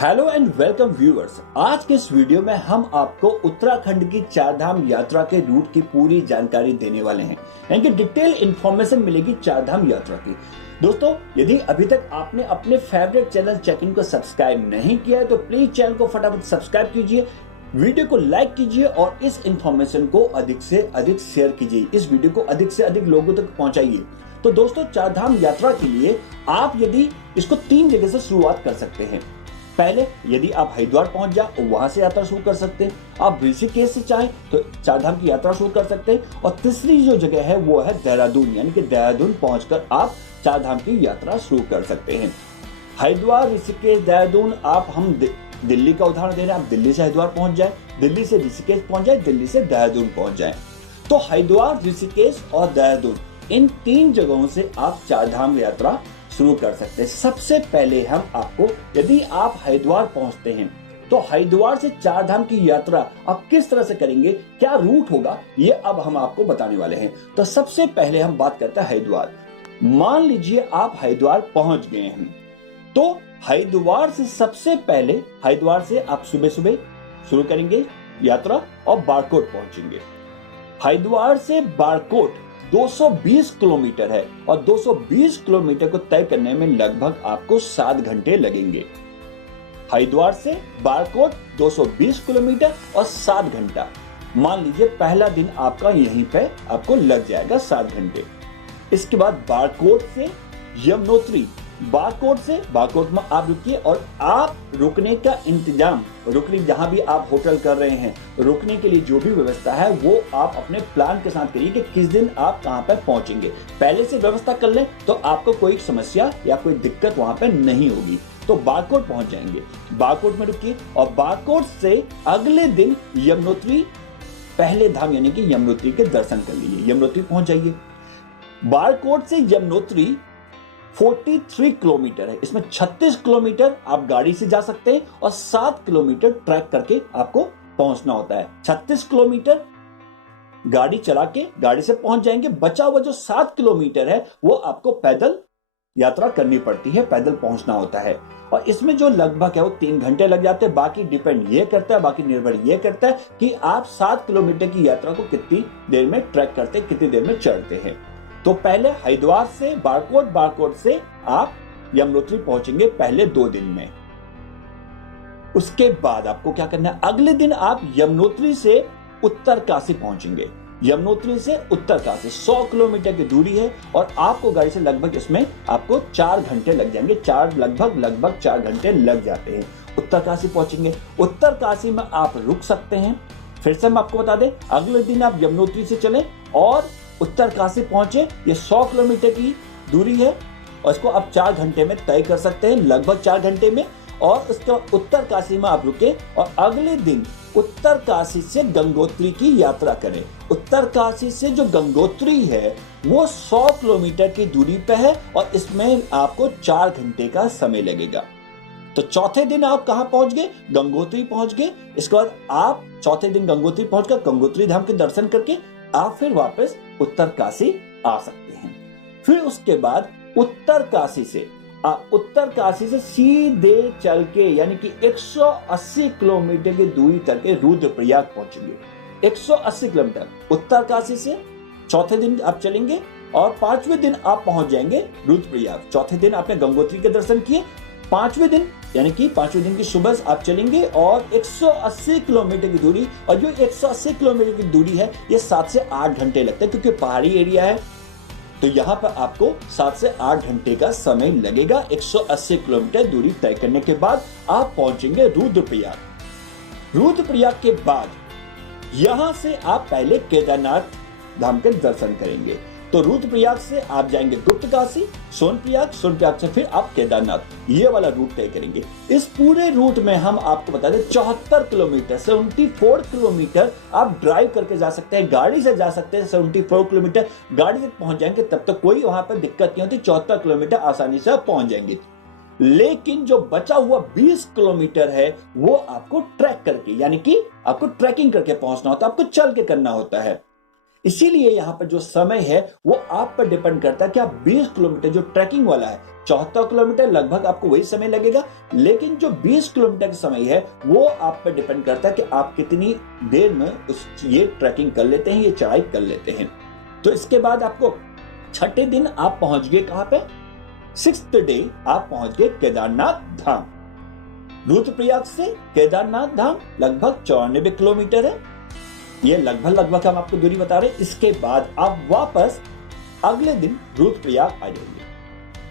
Hello and welcome viewers. आज के इस वीडियो में हम आपको उत्तराखंड की चारधाम यात्रा के रूट की पूरी जानकारी देने वाले हैं, यानी कि डिटेल इंफॉर्मेशन मिलेगी चारधाम यात्रा की। दोस्तों, यदि अभी तक आपने अपने फेवरेट चैनल चेक इन को सब्सक्राइब नहीं किया है तो प्लीज चैनल को फटाफट सब्सक्राइब कीजिए, वीडियो को लाइक कीजिए और इस इंफॉर्मेशन को अधिक से अधिक शेयर कीजिए, इस वीडियो को अधिक से अधिक लोगों तक पहुंचाइए। तो दोस्तों, चारधाम यात्रा के लिए आप यदि इसको 3 जगह से शुरुआत कर सकते हैं। पहले यदि आप हरिद्वार पहुंच जाए तो वहां से यात्रा शुरू कर सकते हैं। आप ऋषिकेश से चाहें तो चारधाम की यात्रा शुरू कर सकते हैं। और तीसरी जो जगह है वो है देहरादून, यानी कि देहरादून पहुंचकर आप चारधाम की यात्रा शुरू कर सकते हैं। हरिद्वार, ऋषिकेश, देहरादून, हम दिल्ली का उदाहरण दे रहे हैं। आप दिल्ली से हरिद्वार पहुंच जाए, दिल्ली से ऋषिकेश पहुंच जाए, दिल्ली से देहरादून पहुंच जाए। तो हरिद्वार, ऋषिकेश और देहरादून, इन 3 जगहों से आप चारधाम यात्रा शुरू कर सकते हैं। सबसे पहले हम आपको, यदि आप हरिद्वार पहुंचते हैं तो हरिद्वार से चारधाम की यात्रा आप किस तरह से करेंगे, क्या रूट होगा, ये अब हम आपको बताने वाले हैं। तो सबसे पहले हम बात करते हैं हरिद्वार। मान लीजिए आप हरिद्वार पहुंच गए हैं, तो हरिद्वार से सबसे पहले हरिद्वार से आप सुबह सुबह शुरू करेंगे यात्रा और बाड़कोट पहुंचेंगे। हरिद्वार से बाड़कोट 220 किलोमीटर है और 220 किलोमीटर को तय करने में लगभग आपको 7 घंटे लगेंगे। हरिद्वार से बाड़कोट 220 किलोमीटर और 7 घंटा, मान लीजिए पहला दिन आपका यहीं पे आपको लग जाएगा 7 घंटे। इसके बाद बाड़कोट से यमुनोत्री, बाड़कोट में आप रुकिए और आप रुकने का इंतजाम, जहां भी आप होटल कर रहे हैं, रुकने के लिए जो भी व्यवस्था है वो आप अपने प्लान के साथ करिए कि किस दिन आप कहां पर पहुंचेंगे। पहले से व्यवस्था कर लें तो आपको कोई समस्या या कोई दिक्कत वहां पर नहीं होगी। तो बाड़कोट पहुंच जाएंगे, बाड़कोट में रुकिए और बाड़कोट से अगले दिन यमुनोत्री, पहले धाम यानी कि यमुनोत्री के दर्शन कर लीजिए। यमुनोत्री पहुंच जाइए। बाड़कोट से यमुनोत्री 43 किलोमीटर है। इसमें 36 किलोमीटर आप गाड़ी से जा सकते हैं और 7 किलोमीटर ट्रैक करके आपको पहुंचना होता है। 36 किलोमीटर गाड़ी चला के गाड़ी से पहुंच जाएंगे। बचा हुआ जो 7 किलोमीटर है वो आपको पैदल यात्रा करनी पड़ती है, पैदल पहुंचना होता है। और इसमें जो लगभग है वो 3 घंटे लग जाते हैं। बाकी डिपेंड ये करता है, बाकी निर्भर ये करता है कि आप 7 किलोमीटर की यात्रा को कितनी देर में ट्रैक करते हैं, कितनी देर में चढ़ते हैं। तो पहले हरिद्वार से बाड़कोट, बाड़कोट से आप यमुनोत्री पहुंचेंगे पहले 2 दिन में। उसके बाद आपको क्या करना है, अगले दिन आप यमुनोत्री से उत्तरकाशी पहुंचेंगे। यमुनोत्री से उत्तरकाशी 100 किलोमीटर की दूरी है और आपको गाड़ी से लगभग इसमें आपको 4 घंटे लग जाएंगे। लगभग 4 घंटे लग जाते हैं। उत्तरकाशी पहुंचेंगे, उत्तरकाशी में आप रुक सकते हैं। फिर से हम आपको बता दें, अगले दिन आप यमुनोत्री से चले और उत्तरकाशी पहुंचे। ये 100 किलोमीटर की दूरी है और इसको आप 4 घंटे में तय कर सकते हैं, लगभग 4 घंटे में। और उसके बाद उत्तरकाशी में आप रुके और अगले दिन उत्तरकाशी से गंगोत्री की यात्रा करें। उत्तरकाशी से जो गंगोत्री है वो 100 किलोमीटर की दूरी पे है और इसमें आपको 4 घंटे का समय लगेगा। तो चौथे दिन आप कहां पहुंच गए, गंगोत्री पहुंच गए। इसके बाद आप चौथे दिन गंगोत्री पहुंचकर गंगोत्री धाम के दर्शन करके आप फिर वापस उत्तरकाशी आ सकते हैं। फिर उसके बाद उत्तरकाशी से सीधे चल के, यानी कि 180 किलोमीटर की दूरी तक के रुद्रप्रयाग पहुंचेंगे। 180 किलोमीटर उत्तरकाशी से चौथे दिन आप चलेंगे और 5वें दिन आप पहुंच जाएंगे रुद्रप्रयाग। चौथे दिन आपने गंगोत्री के दर्शन किए, 5वें दिन यानी कि 5वें दिन की सुबह आप चलेंगे और 180 किलोमीटर की दूरी, और जो 180 किलोमीटर की दूरी है ये 7 से 8 घंटे लगते हैं क्योंकि पहाड़ी एरिया है। तो यहां पर आपको 7 से 8 घंटे का समय लगेगा। 180 किलोमीटर दूरी तय करने के बाद आप पहुंचेंगे रुद्रप्रयाग। रुद्रप्रयाग के बाद यहां से आप पहले केदारनाथ धाम के दर्शन करेंगे। तो रुद्रप्रयाग से आप जाएंगे गुप्तकाशी, सोनप्रयाग से फिर आप केदारनाथ, ये वाला रूट तय करेंगे। इस पूरे रूट में हम आपको बता दें 74 किलोमीटर, 74 किलोमीटर आप ड्राइव करके जा सकते हैं, गाड़ी से जा सकते हैं। 74 किलोमीटर गाड़ी से पहुंच जाएंगे तब तक कोई वहां पर दिक्कत नहीं होती। 74 किलोमीटर आसानी से आप पहुंच जाएंगे। लेकिन जो बचा हुआ 20 किलोमीटर है वो आपको ट्रैक करके, यानी कि आपको ट्रैकिंग करके पहुंचना होता है, आपको चल के करना होता है। इसीलिए यहाँ पर जो समय है वो आप पर डिपेंड करता है कि आप 20 किलोमीटर जो ट्रैकिंग वाला है, 74 किलोमीटर लगभग आपको वही समय लगेगा, लेकिन जो 20 किलोमीटर का समय है वो आप पर डिपेंड करता है कि आप कितनी देर में ये ट्रैकिंग कर लेते हैं, ये चढ़ाई कर लेते हैं। तो इसके बाद आपको छठे दिन आप पहुंच गए कहां पे? 6th डे आप पहुंच गए केदारनाथ धाम। रुद्रप्रयाग से केदारनाथ धाम लगभग 94 किलोमीटर है। ये लगभग हम आपको दूरी बता रहे हैं। इसके बाद आप वापस अगले दिन रुद्रप्रयाग आ जाइए।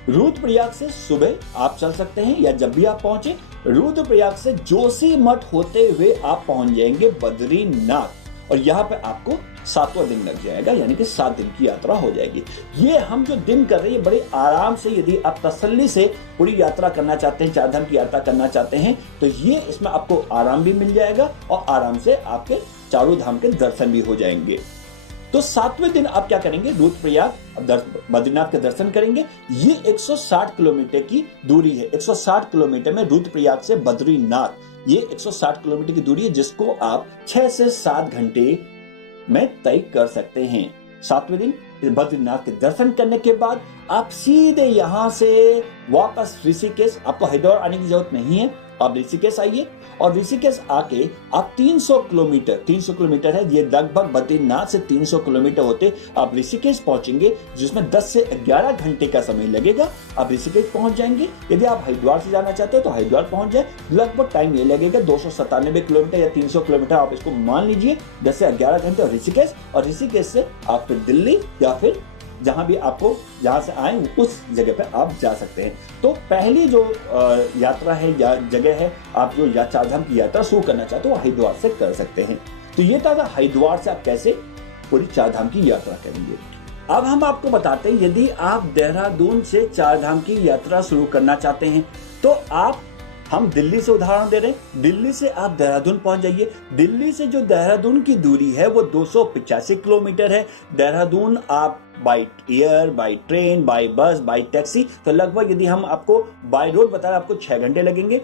रुद्रप्रयाग से सुबह आप चल सकते हैं या जब भी आप पहुंचे, रुद्रप्रयाग से जोशीमठ होते हुए आप पहुंच जाएंगे बद्रीनाथ, और यहाँ पे आपको 7वां दिन लग जाएगा, यानी कि 7 दिन की यात्रा हो जाएगी। ये हम जो दिन कर रहे हैं बड़े आराम से, यदि आप तसल्ली से पूरी यात्रा करना चाहते हैं, 4 धाम की यात्रा करना चाहते हैं, तो ये इसमें आपको आराम भी मिल जाएगा और आराम से आपके चारों धाम के दर्शन भी हो जाएंगे। तो 7वें दिन आप क्या करेंगे? रुद्रप्रयाग बद्रीनाथ के दर्शन करेंगे। ये 160 किलोमीटर की दूरी है। 160 किलोमीटर में रुद्रप्रयाग से बद्रीनाथ, ये 160 किलोमीटर की दूरी है, जिसको आप 6 से 7 घंटे में तय कर सकते हैं। 7वें दिन बद्रीनाथ के दर्शन करने के बाद आप सीधे यहां से वापस ऋषिकेश, आपको हरिद्वार आने की जरूरत नहीं है, आप ऋषिकेश आइए और ऋषिकेश आके आप 300 किलोमीटर है, ये लगभग बद्रीनाथ से 300 किलोमीटर होते आप ऋषिकेश पहुंचेंगे, जिसमें 10 से 11 घंटे का समय लगेगा। आप ऋषिकेश पहुंच जाएंगे। यदि आप हरिद्वार से जाना चाहते हैं तो हरिद्वार पहुंच जाए, लगभग टाइम ये लगेगा 297 किलोमीटर या 300 किलोमीटर, आप इसको मान लीजिए 10 से 11 घंटे। और ऋषिकेश से आप फिर दिल्ली या फिर जहां भी आपको, जहां से आए उस जगह पे आप जा सकते हैं। तो पहली जो यात्रा है या जगह है, आप जो 4 धाम की यात्रा शुरू करना चाहते हो वो हरिद्वार से कर सकते हैं। तो ये था हरिद्वार से आप कैसे पूरी 4 धाम की यात्रा करेंगे। अब हम आपको बताते हैं, यदि आप देहरादून से 4 धाम की यात्रा शुरू करना चाहते हैं तो हम दिल्ली से उदाहरण दे रहे हैं। दिल्ली से आप देहरादून पहुंच जाइए। दिल्ली से जो देहरादून की दूरी है वो 285 किलोमीटर है। देहरादून आप by air, by train, by bus, by taxi, तो लगभग यदि हम आपको बाय रोड बता रहे हैं आपको 6 घंटे लगेंगे।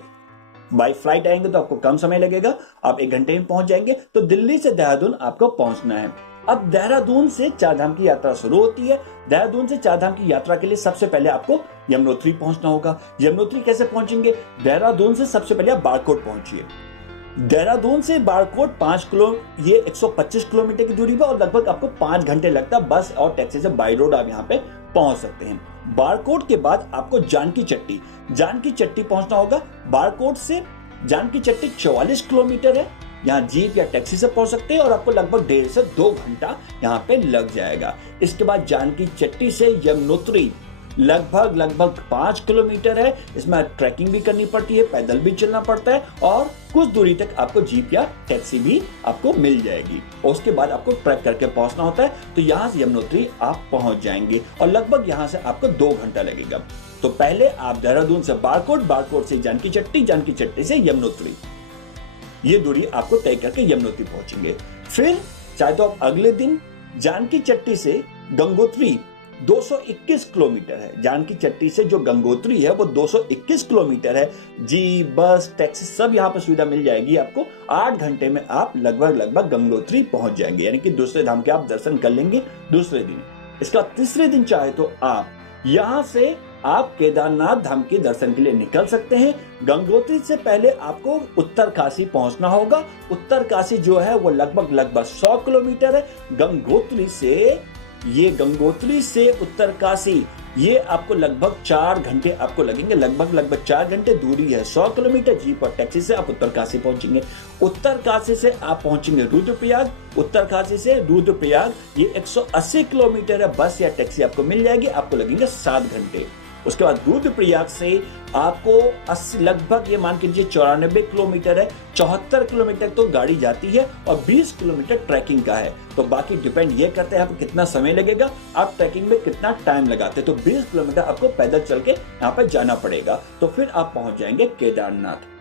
बाय फ्लाइट आएंगे तो आपको कम समय लगेगा, आप 1 घंटे में पहुंच जाएंगे। तो दिल्ली से देहरादून आपको पहुंचना है। अब देहरादून से 4 धाम की यात्रा शुरू होती है। देहरादून से 4 धाम की यात्रा के लिए सबसे पहले आपको यमुनोत्री पहुंचना होगा। यमुनोत्री कैसे पहुंचेंगे? देहरादून से सबसे पहले आप बाड़कोट पहुंचिए। देहरादून से बाड़कोट 125 किलोमीटर की दूरी पर, और लगभग आपको 5 घंटे लगता है। बस और टैक्सी से बाई रोड आप यहाँ पे पहुंच सकते हैं। बाड़कोट के बाद आपको जानकी चट्टी पहुंचना होगा। बाड़कोट से जानकी चट्टी 44 किलोमीटर है। यहाँ जीप या टैक्सी से पहुंच सकते हैं और आपको लगभग 1.5 से 2 घंटा यहाँ पे लग जाएगा। इसके बाद जानकी चट्टी से यमुनोत्री लगभग 5 किलोमीटर है। इसमें ट्रैकिंग भी करनी पड़ती है, पैदल भी चलना पड़ता है, और कुछ दूरी तक आपको जीप या टैक्सी भी आपको मिल जाएगी। और उसके बाद आपको ट्रैक करके पहुंचना होता है। तो यहाँ से यमुनोत्री आप पहुंच जाएंगे और लगभग यहाँ से आपको 2 घंटा लगेगा। तो पहले आप देहरादून से बाड़कोट से जानकी चट्टी से यमुनोत्री, ये दूरी आपको तय करके यमुनोत्री पहुंचेंगे। फिर चाहे तो आप अगले दिन जानकी चट्टी से गंगोत्री 221 किलोमीटर है। जानकी चट्टी से जो गंगोत्री है वो 221 किलोमीटर है। जी, बस, टैक्सी सब यहाँ पर सुविधा मिल जाएगी आपको। 8 घंटे में आप लगभग गंगोत्री पहुंच जाएंगे, यानी कि दूसरे धाम के आप दर्शन कर लेंगे दूसरे दिन। इसका तीसरे दिन चाहे तो आप यहाँ से आप केदारनाथ धाम के दर्शन के लिए निकल सकते हैं। गंगोत्री से पहले आपको उत्तरकाशी पहुंचना होगा। उत्तरकाशी जो है वो लगभग 100 किलोमीटर है। गंगोत्री से उत्तरकाशी ये आपको लगभग 4 घंटे आपको लगेंगे। लगभग 4 घंटे दूरी है, 100 किलोमीटर। जीप और टैक्सी से आप उत्तरकाशी पहुंचेंगे। उत्तरकाशी से आप पहुंचेंगे रुद्रप्रयाग। उत्तरकाशी से रुद्रप्रयाग ये 180 किलोमीटर है। बस या टैक्सी आपको मिल जाएगी, आपको लगेंगे 7 घंटे। उसके बाद रुद्रप्रयाग से आपको लगभग ये मान के लीजिए 94 किलोमीटर है। 74 किलोमीटर तो गाड़ी जाती है और 20 किलोमीटर ट्रैकिंग का है। तो बाकी डिपेंड ये करते हैं आपको कितना समय लगेगा, आप ट्रैकिंग में कितना टाइम लगाते हैं। तो 20 किलोमीटर आपको पैदल चल के यहाँ पर जाना पड़ेगा। तो फिर आप पहुंच जाएंगे केदारनाथ।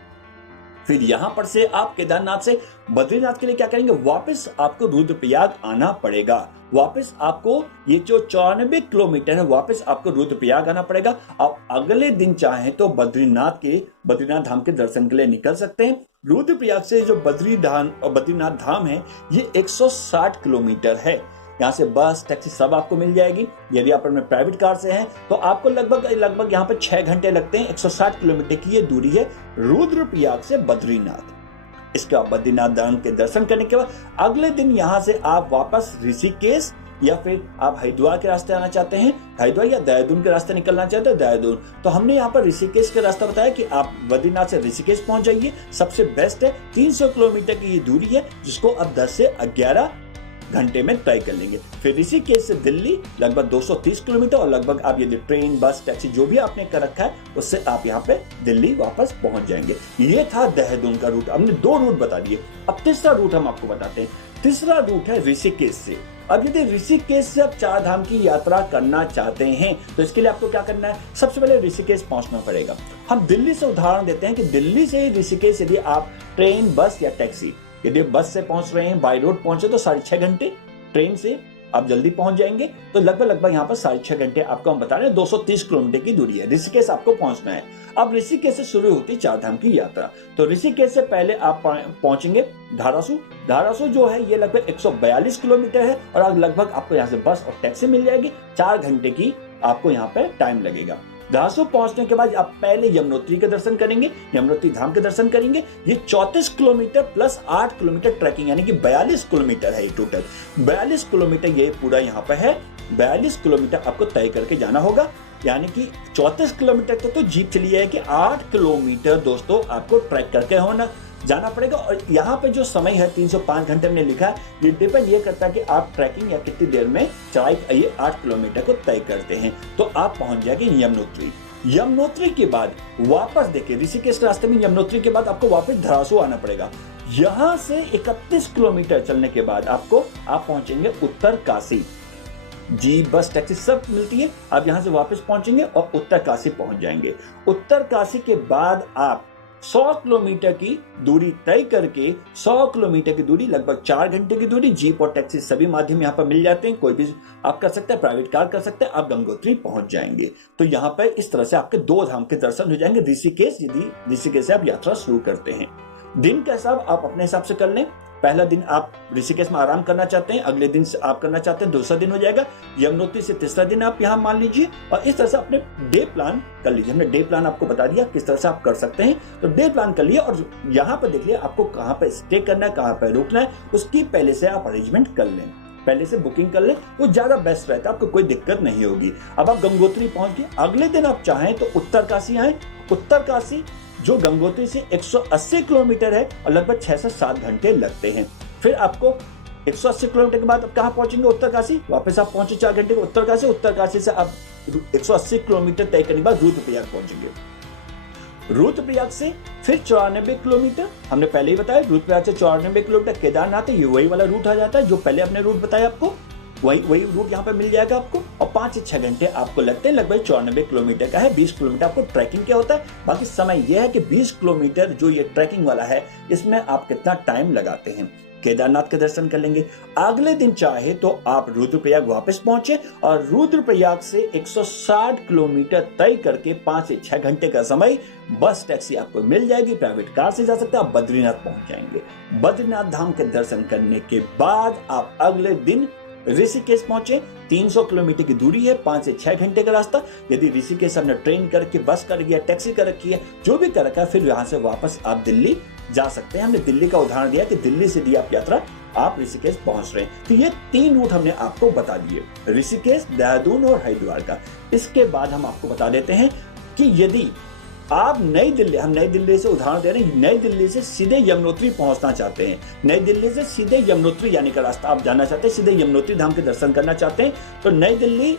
फिर यहां पर से आप केदारनाथ से बद्रीनाथ के लिए क्या करेंगे? वापस आपको रुद्रप्रयाग आना पड़ेगा। वापस आपको ये जो 94 किलोमीटर है, वापस आपको रुद्रप्रयाग आना पड़ेगा। आप अगले दिन चाहें तो बद्रीनाथ धाम के दर्शन के लिए निकल सकते हैं। रुद्रप्रयाग से जो बद्रीनाथ धाम है ये 160 किलोमीटर है। यहाँ से बस टैक्सी सब आपको मिल जाएगी। यदि आप अपने प्राइवेट कार से हैं तो आपको लगभग यहाँ पे 6 घंटे लगते हैं। 160 किलोमीटर की ये दूरी है रुद्रप्रयाग से बद्रीनाथ। इसके बाद बद्रीनाथ धाम के दर्शन करने के बाद अगले दिन यहाँ से आप वापस ऋषिकेश या फिर आप हरिद्वार के रास्ते आना चाहते हैं, हरिद्वार या देहरादून के रास्ते निकलना चाहते हैं देहरादून, तो हमने यहाँ पर ऋषिकेश का रास्ता बताया कि आप बद्रीनाथ से ऋषिकेश पहुंच जाइए। सबसे बेस्ट है, 300 किलोमीटर की ये दूरी है जिसको आप 10 से 11 घंटे में तय कर लेंगे। फिर ऋषिकेश से दिल्ली लगभग 230 किलोमीटर और लगभग आप यदि ट्रेन बस टैक्सी जो भी आपने कर रखा है उससे आप यहाँ पे दिल्ली वापस पहुंच जाएंगे। ये था देहरादून का रूट। हमने 2 रूट बता दिए। अब तीसरा रूट हम आपको बताते हैं। तीसरा रूट है ऋषिकेश से। अब यदि ऋषिकेश से आप 4 धाम की यात्रा करना चाहते हैं तो इसके लिए आपको क्या करना है, सबसे पहले ऋषिकेश पहुंचना पड़ेगा। हम दिल्ली से उदाहरण देते हैं कि दिल्ली से ऋषिकेश यदि आप ट्रेन बस या टैक्सी, यदि बस से पहुंच रहे हैं, बाय रोड पहुंचे तो 6.5 घंटे, ट्रेन से आप जल्दी पहुंच जाएंगे तो लगभग यहाँ पर 6.5 घंटे आपको हम बता रहे हैं। 230 किलोमीटर की दूरी है, ऋषिकेश आपको पहुंचना है। अब ऋषिकेश से शुरू होती 4 धाम की यात्रा। तो ऋषिकेश से पहले आप पहुंचेंगे धारासू। धारासू जो है ये लगभग 142 किलोमीटर है और लगभग आपको यहाँ से बस और टैक्सी मिल जाएगी। 4 घंटे की आपको यहाँ पे टाइम लगेगा। धारासू पहुंचने के बाद आप पहले यमुनोत्री के दर्शन करेंगे, यमुनोत्री धाम के दर्शन करेंगे। ये 34 किलोमीटर प्लस 8 किलोमीटर ट्रैकिंग यानी कि 42 किलोमीटर है ये टोटल। 42 किलोमीटर ये पूरा यहाँ पे है। 42 किलोमीटर आपको तय करके जाना होगा, यानी कि 34 किलोमीटर तक तो जीप चली जाएगी। 8 किलोमीटर दोस्तों आपको ट्रैक करके होना जाना पड़ेगा। और यहाँ पे जो समय है 305 घंटे में लिखा है, ये डिपेंड ये करता है कि आप ट्रैकिंग या कितनी देर में चढ़ाई ये 8 किलोमीटर को तय करते हैं। तो आप पहुंच जाएंगे यमुनोत्री। यमुनोत्री के बाद वापस देखिए ऋषिकेश के रास्ते में यमुनोत्री के बाद आपको वापस धारासू आना पड़ेगा। यहाँ से 31 किलोमीटर चलने के बाद आप पहुंचेंगे उत्तर काशी। जीप बस टैक्सी सब मिलती है। आप यहाँ से वापस पहुंचेंगे और उत्तर काशी पहुंच जाएंगे। उत्तर काशी के बाद आप 100 किलोमीटर की दूरी तय करके 100 किलोमीटर की दूरी लगभग 4 घंटे की दूरी, जीप और टैक्सी सभी माध्यम यहाँ पर मिल जाते हैं। कोई भी आप कर सकते हैं, प्राइवेट कार कर सकते हैं। आप गंगोत्री पहुंच जाएंगे। तो यहाँ पर इस तरह से आपके 2 धाम के दर्शन हो जाएंगे ऋषिकेश, यदि ऋषिकेश से आप यात्रा शुरू करते हैं। दिन का हिसाब आप अपने हिसाब से कर लें। पहला दिन आप ऋषिकेश में आराम करना चाहते हैं, अगले दिन से आप करना चाहते हैं दूसरा दिन हो जाएगा। यमुनोत्री से तीसरा दिन आप यहाँ मान लीजिए और इस तरह से अपने डे प्लान कर लीजिए। हमने डे प्लान आपको बता दिया किस तरह से आप कर सकते हैं। तो डे प्लान कर लिए और यहाँ पर देख लिया आपको कहाँ पे स्टे करना है, कहाँ पे रुकना है, उसकी पहले से आप अरेंजमेंट कर लें, पहले से बुकिंग कर लें, वो ज्यादा बेस्ट रहता है, आपको कोई दिक्कत नहीं होगी। अब आप गंगोत्री पहुंच गए। अगले दिन आप चाहें तो उत्तर काशी आए। उत्तर काशी जो गंगोत्री से 180 किलोमीटर है और लगभग 6 से 7 घंटे लगते हैं। फिर आपको 180 किलोमीटर के बाद आप कहाँ पहुंचेंगे, उत्तर काशी। वापस आप पहुंचे 4 घंटे उत्तर काशी। उत्तर काशी से आप 180 किलोमीटर तय करने के बाद रुद्रप्रयाग पहुंचेंगे। रुद्रप्रयाग से फिर 94 किलोमीटर, हमने पहले ही बताया रुद्रप्रयाग से 94 किलोमीटर केदारनाथ है। ये वही वाला रूट आ जाता है जो पहले अपने रूट बताया आपको, वही रूट यहाँ पे मिल जाएगा आपको। और 5 से 6 घंटे आपको लगते हैं। लगभग 94 किलोमीटर का है। 20 किलोमीटर आपको ट्रैकिंग क्या होता है। बाकी समय यह है कि 20 किलोमीटर जो ये ट्रैकिंग वाला है इसमें आप कितना टाइम लगाते हैं। केदारनाथ के दर्शन कर लेंगे। अगले दिन चाहे तो आप रुद्रप्रयाग वापस पहुंचे और रुद्रप्रयाग से 160 किलोमीटर तय करके 5 से 6 घंटे का समय बस टैक्सी आपको मिल जाएगी। प्राइवेट कार से जा सकते हैं। आप बद्रीनाथ पहुंच जाएंगे। बद्रीनाथ धाम के दर्शन करने के बाद आप अगले दिन ऋषिकेश पहुंचे। 300 किलोमीटर की दूरी है, 5 से 6 घंटे का रास्ता। यदि ऋषिकेश हमने ट्रेन करके बस कर या टैक्सी कर रखी है, जो भी कर रखा है, फिर यहाँ से वापस आप दिल्ली जा सकते हैं। हमने दिल्ली का उदाहरण दिया कि दिल्ली से दी आप यात्रा आप ऋषिकेश पहुंच रहे हैं। तो ये 3 रूट हमने आपको बता दिए, ऋषिकेश, देहरादून और हरिद्वार का। इसके बाद हम आपको बता देते हैं कि यदि आप हम नई दिल्ली से उदाहरण दे रहे हैं, नई दिल्ली से सीधे यमुनोत्री पहुंचना चाहते हैं, नई दिल्ली से सीधे यमुनोत्री जाने का रास्ता आप जाना चाहते हैं, सीधे यमुनोत्री धाम के दर्शन करना चाहते हैं, तो नई दिल्ली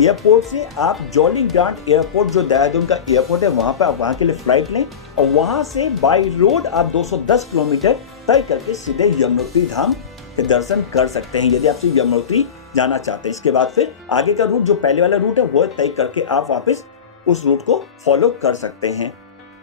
एयरपोर्ट से आप जॉली ग्रांट एयरपोर्ट जो देहरादून का एयरपोर्ट है वहां पर आप वहां के लिए फ्लाइट लें और वहां से बाय रोड आप 210 किलोमीटर तय करके सीधे यमुनोत्री धाम के दर्शन कर सकते हैं यदि आपसे यमुनोत्री जाना चाहते हैं। इसके बाद फिर आगे का रूट जो पहले वाला रूट है वो तय करके आप वापस उस रूट को फॉलो कर सकते हैं।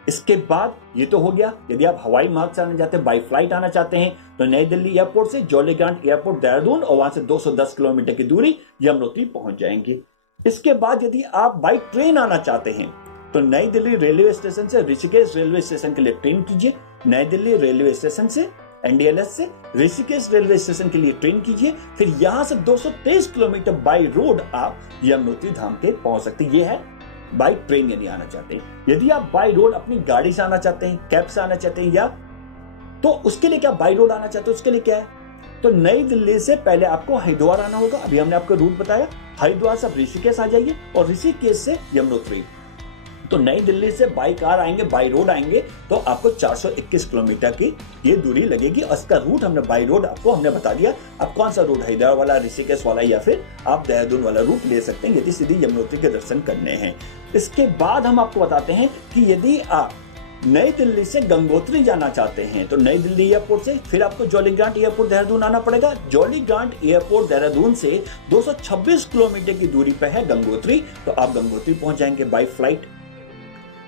इसके बाद ये तो हो गया, यदि आप हवाई मार्ग से आना चाहते हैं, बाई फ्लाइट आना चाहते हैं, तो नई दिल्ली एयरपोर्ट से जॉली ग्रांट एयरपोर्ट देहरादून और वहां से 210 किलोमीटर की दूरी यमुनोत्री पहुंच जाएंगे। इसके बाद यदि आप बाई ट्रेन आना चाहते हैं तो नई दिल्ली रेलवे स्टेशन से ऋषिकेश रेलवे स्टेशन के लिए ट्रेन कीजिए। नई दिल्ली रेलवे स्टेशन से एनडीएलएस से ऋषिकेश रेलवे स्टेशन के लिए ट्रेन कीजिए, फिर यहां से 223 किलोमीटर बाई रोड आप यमुनोत्री धाम के पहुंच सकते हैं। ये है बाई ट्रेन यदि आना चाहते हैं। यदि आप बाई रोड अपनी गाड़ी से आना चाहते हैं, कैब से आना चाहते हैं, या तो उसके लिए क्या बाई रोड आना चाहते हैं, उसके लिए क्या है, तो नई दिल्ली से पहले आपको हरिद्वार आना होगा। अभी हमने आपको रूट बताया, हरिद्वार से आप ऋषिकेश आ जाइए और ऋषिकेश से यमुनोत्री। तो नई दिल्ली से बाई कार आएंगे, बाई रोड आएंगे तो आपको 421 किलोमीटर की ये दूरी लगेगी। और इसका रूट हमने बाई रोड आपको हमने बता दिया। आप कौन सा रूट, हरिद्वार वाला, ऋषिकेश वाला, या फिर आप देहरादून वाला रूट ले सकते हैं यदि सीधी यमुनोत्री के दर्शन करने हैं। इसके बाद हम आपको बताते हैं कि यदि आप नई दिल्ली से गंगोत्री जाना चाहते हैं तो नई दिल्ली एयरपोर्ट से फिर आपको जॉली ग्रांट एयरपोर्ट देहरादून आना पड़ेगा। जॉली ग्रांट एयरपोर्ट देहरादून से 226 किलोमीटर की दूरी पर है गंगोत्री, तो आप गंगोत्री पहुंच जाएंगे बाई फ्लाइट।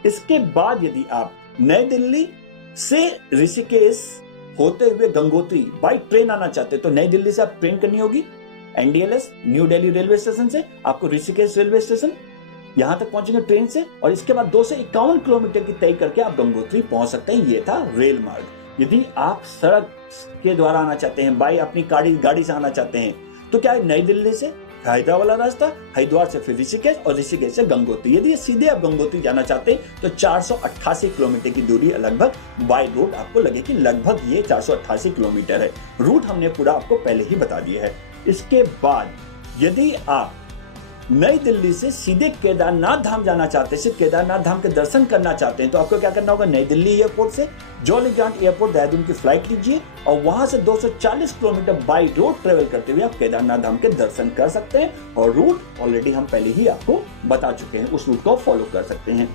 इसके बाद यदि आप नई दिल्ली से ऋषिकेश होते हुए गंगोत्री बाई ट्रेन आना चाहते हैं तो नई दिल्ली से आप ट्रेन करनी होगी एनडीएलएस न्यू दिल्ली रेलवे स्टेशन से आपको ऋषिकेश रेलवे स्टेशन यहां तक पहुंचेंगे ट्रेन से, और इसके बाद 251 किलोमीटर की तय करके आप गंगोत्री पहुंच सकते हैं। ये था रेल मार्ग। यदि आप सड़क के द्वारा आना चाहते हैं, बाई अपनी गाड़ी से आना चाहते हैं, तो क्या है, नई दिल्ली से हरिद्वार वाला रास्ता, हरिद्वार से फिर ऋषिकेश और ऋषिकेश से गंगोत्री। यदि सीधे आप गंगोत्री जाना चाहते हैं तो 488 किलोमीटर की दूरी लगभग बाय रोड आपको लगेगी। लगभग ये 488 किलोमीटर है। रूट हमने पूरा आपको पहले ही बता दिया है। इसके बाद यदि आप नई दिल्ली से सीधे केदारनाथ धाम जाना चाहते हैं, सिर्फ केदारनाथ धाम के दर्शन करना चाहते हैं, तो आपको क्या करना होगा, नई दिल्ली एयरपोर्ट से जॉली ग्रांट एयरपोर्ट देहरादून की फ्लाइट लीजिए और वहां से 240 किलोमीटर बाई रोड ट्रेवल करते हुए आप केदारनाथ धाम के दर्शन कर सकते हैं। और रूट ऑलरेडी हम पहले ही आपको बता चुके हैं, उस रूट को फॉलो कर सकते हैं।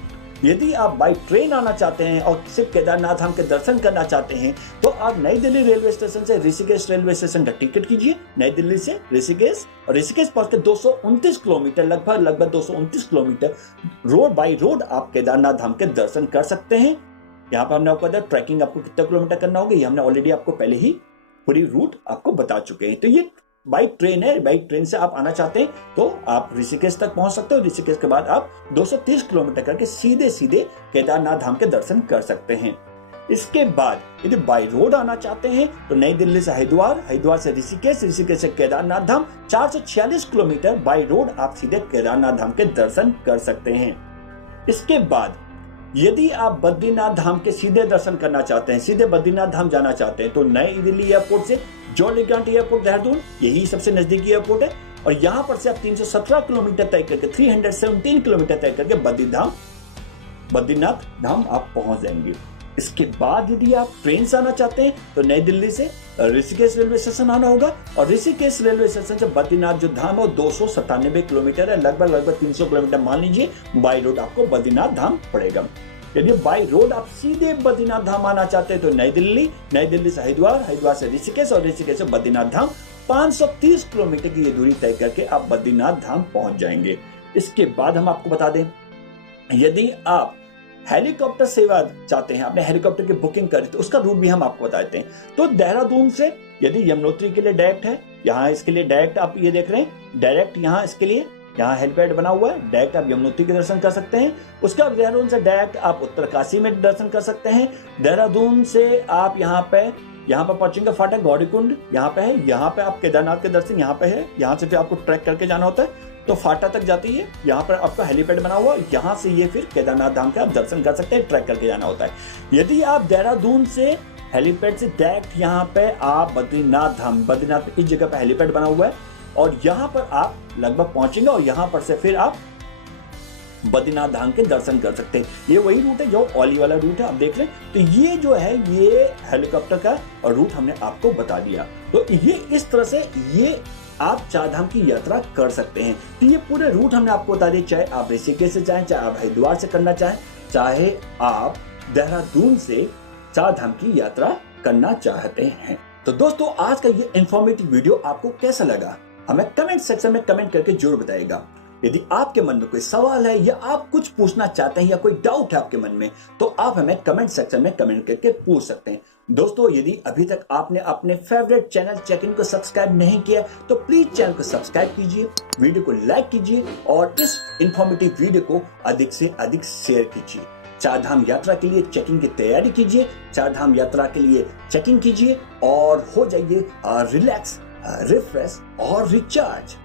यदि आप बाई ट्रेन आना चाहते हैं और सिर्फ केदारनाथ धाम के दर्शन करना चाहते हैं तो आप नई दिल्ली रेलवे स्टेशन से ऋषिकेश रेलवे स्टेशन का टिकट कीजिए। नई दिल्ली से ऋषिकेश और ऋषिकेश पहुंच के 229 किलोमीटर लगभग 229 किलोमीटर रोड बाई रोड आप केदारनाथ धाम के दर्शन कर सकते हैं। यहाँ पर हमने आपको बताया ट्रैकिंग आपको कितना किलोमीटर करना होगा, ये हमने ऑलरेडी आपको पहले ही पूरी रूट आपको बता चुके हैं। तो ये बाई ट्रेन है, बाई ट्रेन से आप आना चाहते हैं तो आप ऋषिकेश तक पहुंच सकते हो। ऋषिकेश के बाद आप 230 किलोमीटर करके सीधे सीधे केदारनाथ धाम के दर्शन कर सकते हैं। इसके बाद यदि बाई रोड आना चाहते हैं तो नई दिल्ली से हरिद्वार, हरिद्वार से ऋषिकेश, ऋषिकेश से केदारनाथ धाम 446 किलोमीटर बाई रोड आप सीधे केदारनाथ धाम के दर्शन कर सकते हैं। इसके बाद यदि आप बद्रीनाथ धाम के सीधे दर्शन करना चाहते हैं, सीधे बद्रीनाथ धाम जाना चाहते हैं तो नई दिल्ली एयरपोर्ट से जॉली ग्रांट एयरपोर्ट देहरादून यही सबसे नजदीकी एयरपोर्ट है, और यहां पर से आप 317 किलोमीटर तय करके 317 किलोमीटर तय करके बद्रीनाथ धाम आप पहुंच जाएंगे। इसके बाद यदि आप ट्रेन से आना चाहते हैं तो नई दिल्ली से ऋषिकेश रेलवे स्टेशन आना होगा, और ऋषिकेश रेलवे स्टेशन से बद्रीनाथ जो धाम है 297 किलोमीटर है, लगभग 300 किलोमीटर मान लीजिए बाई रोड आपको बद्रीनाथ धाम पड़ेगा। यदि बाई रोड आप सीधे बद्रीनाथ धाम आना चाहते हैं तो नई दिल्ली से हरिद्वार, हरिद्वार से ऋषिकेश और ऋषिकेश से बद्रीनाथ धाम 530 किलोमीटर की ये दूरी तय करके आप बद्रीनाथ धाम पहुंच जाएंगे। इसके बाद हम आपको बता दें, यदि आप हेलीकॉप्टर सेवा चाहते हैं, आपने हेलीकॉप्टर की बुकिंग करी तो उसका रूट भी हम आपको बता देते हैं। तो देहरादून से यदि यमुनोत्री के लिए डायरेक्ट है, यहाँ इसके लिए डायरेक्ट आप ये देख रहे हैं, डायरेक्ट यहाँ इसके लिए यहाँ हेलीपैड बना हुआ है, डायरेक्ट आप यमुनोत्री के दर्शन कर सकते हैं। उसके बाद देहरादून से डायरेक्ट आप उत्तरकाशी में दर्शन कर सकते हैं। देहरादून से आप यहाँ पर पहुंचेंगे फाटक गौरीकुंड यहाँ पे है, यहाँ पे आप केदारनाथ के दर्शन यहाँ पे है, यहाँ से फिर आपको ट्रैक करके जाना होता है तो फाटा तक जाती है, यहाँ पर आपका हेलीपैड बना हुआ, यहाँ से ये फिर केदारनाथ धाम के आप दर्शन कर सकते हैं, ट्रैक करके जाना होता है। यदि आप देहरादून से हेलीपैड से डायरेक्ट यहाँ पे आप बद्रीनाथ इस जगह पे हेलीपैड बना हुआ है और यहाँ पर आप लगभग पहुंचेंगे और यहाँ पर से फिर आप बद्रीनाथ धाम के दर्शन कर सकते हैं। ये वही रूट है जो ओली वाला रूट है, आप देख रहे हैं। तो ये जो है ये हेलीकॉप्टर का रूट हमने आपको बता दिया। तो ये इस तरह से ये आप चार धाम की यात्रा कर सकते हैं। तो ये पूरे रूट हमने आपको बता दिए, चाहे आप ऋषिकेश से चाहें, चाहे आप हरिद्वार से करना चाहें, चाहे आप देहरादून से चार धाम की यात्रा करना चाहते हैं। तो दोस्तों आज का ये इंफॉर्मेटिव वीडियो आपको कैसा लगा हमें कमेंट सेक्शन में कमेंट करके जरूर बताइएगा। यदि आपके मन में कोई सवाल है या आप कुछ पूछना चाहते हैं या कोई डाउट है आपके मन में तो आप हमें कमेंट सेक्शन में कमेंट करके पूछ सकते हैं। दोस्तों यदि अभी तक आपने अपने फेवरेट चैनल चेक इन को सब्सक्राइब नहीं किया तो प्लीज चैनल को सब्सक्राइब कीजिए, वीडियो को लाइक कीजिए और इस इंफॉर्मेटिव वीडियो को अधिक से अधिक शेयर कीजिए। चार धाम यात्रा के लिए चेकिंग की तैयारी कीजिए, चार धाम यात्रा के लिए चेकिंग कीजिए और हो जाइए रिलैक्स, रिफ्रेश और रिचार्ज।